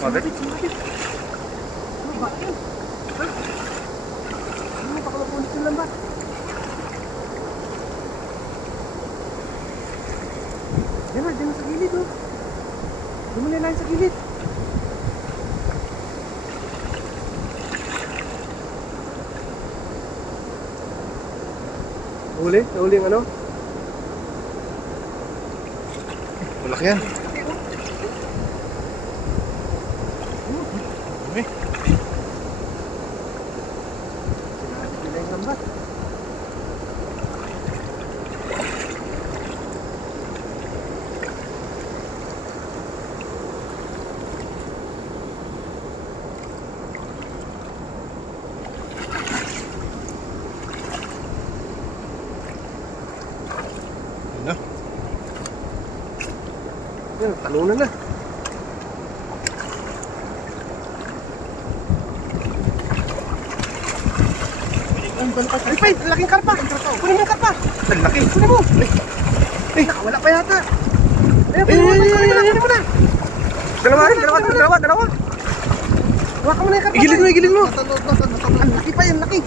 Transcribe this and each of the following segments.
Bakit? Sumabit. Bakit yun? Ha? Ano, baka mapunit yung lambat. Yan na sa gilid oh. Dumuli lang sa gilid. Nahuli yung ano? Malaki yan. Dumi. Sila yung lambat. Ano? Yan, talunan na. Ay, Pay, laking karpa. Kunin mo yung karpa. Ang laki. Kunin mo. Nakawala pa yata. Kunin mo na. Dalawa. Hawakan mo na yung karpa. Igilid mo. Ang laki pa, ang laki.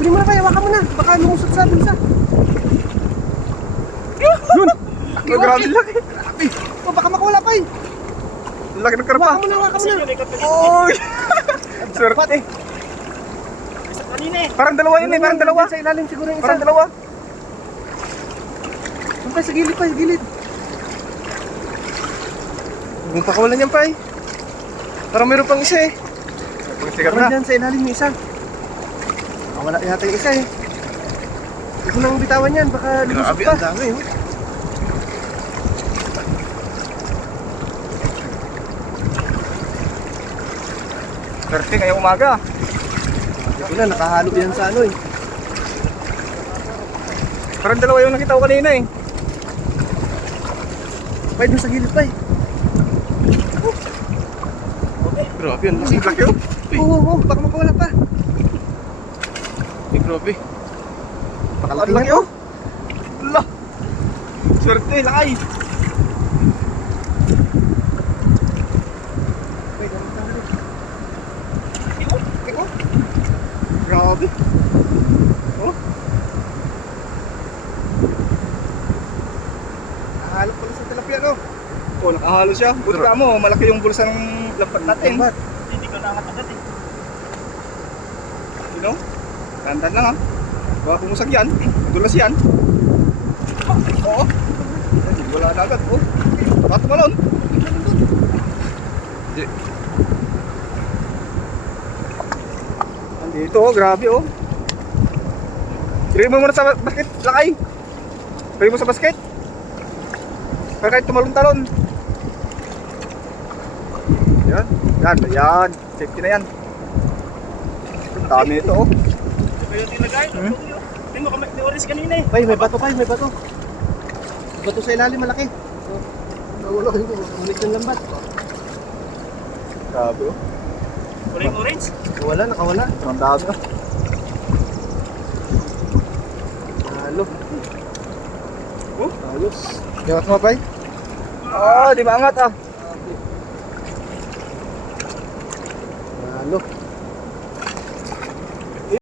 Kunin mo na, Pay, hawakan mo na. Baka lumusot sa bulsa. Yun. Grabe laki. Grabe. O, baka makawala, Pay. Ang laki ng karpa. Hawakan mo na. Oy! Swerte. Parang dalawa yun eh, parang dalawa. Sa ilalim siguro yung isa. Parang dalawa. Pay, sa gilid, Pay, sa gilid. Huwag pakawalan yan, Pay. Parang meron pang isa eh. Pagsikat Parang na. dyan sa ilalim yung isa. Wala yata yung isa eh. Huwag mo nang bitawan yan, baka lumusot Grabe, pa. ang dami oh. Swerte ngayong umaga. Ito na, nakahalo yan sa ano eh. Parang dalawa yung nakita ko kanina eh. Pay, doon sa gilid, Pay. Grabe, ang laki oh. Oo, baka makawala pa. Eh, grabe. Pakalaki Ang laki yan, oh. Ala. Swerte, lakay. Grabe. Oh. Nakahalo pala sa tilapia, no? Oh, nakahalo siya. Buti ka mo, malaki yung bulsa ng lampat natin. Lambat. Hindi ko nakatagat eh. You know? Tandan lang ha. Baka pumusag yan. Dulas yan. Oo. Ay, wala na agad. Oh. Baka tumalon. Hindi. Andito oh, grabe oh. Ilagay mo muna sa basket, lakay. Ilagay mo sa basket. Para kahit tumalon-talon. Yan. Yan. Safety na yan. Dami ito oh. Sabi yung tinagay. Tingnan mo kami ni Oris kanina eh. Pay, may bato, Pay, may bato. Bato sa ilalim, malaki. Nawala ko yung ulit ng lambat. Grabe oh. Wala yung orange. Nakawala. Ang dami oh. Halo. Oh. Halos. Yangat mo, Bay? Ah, di ba angat ah?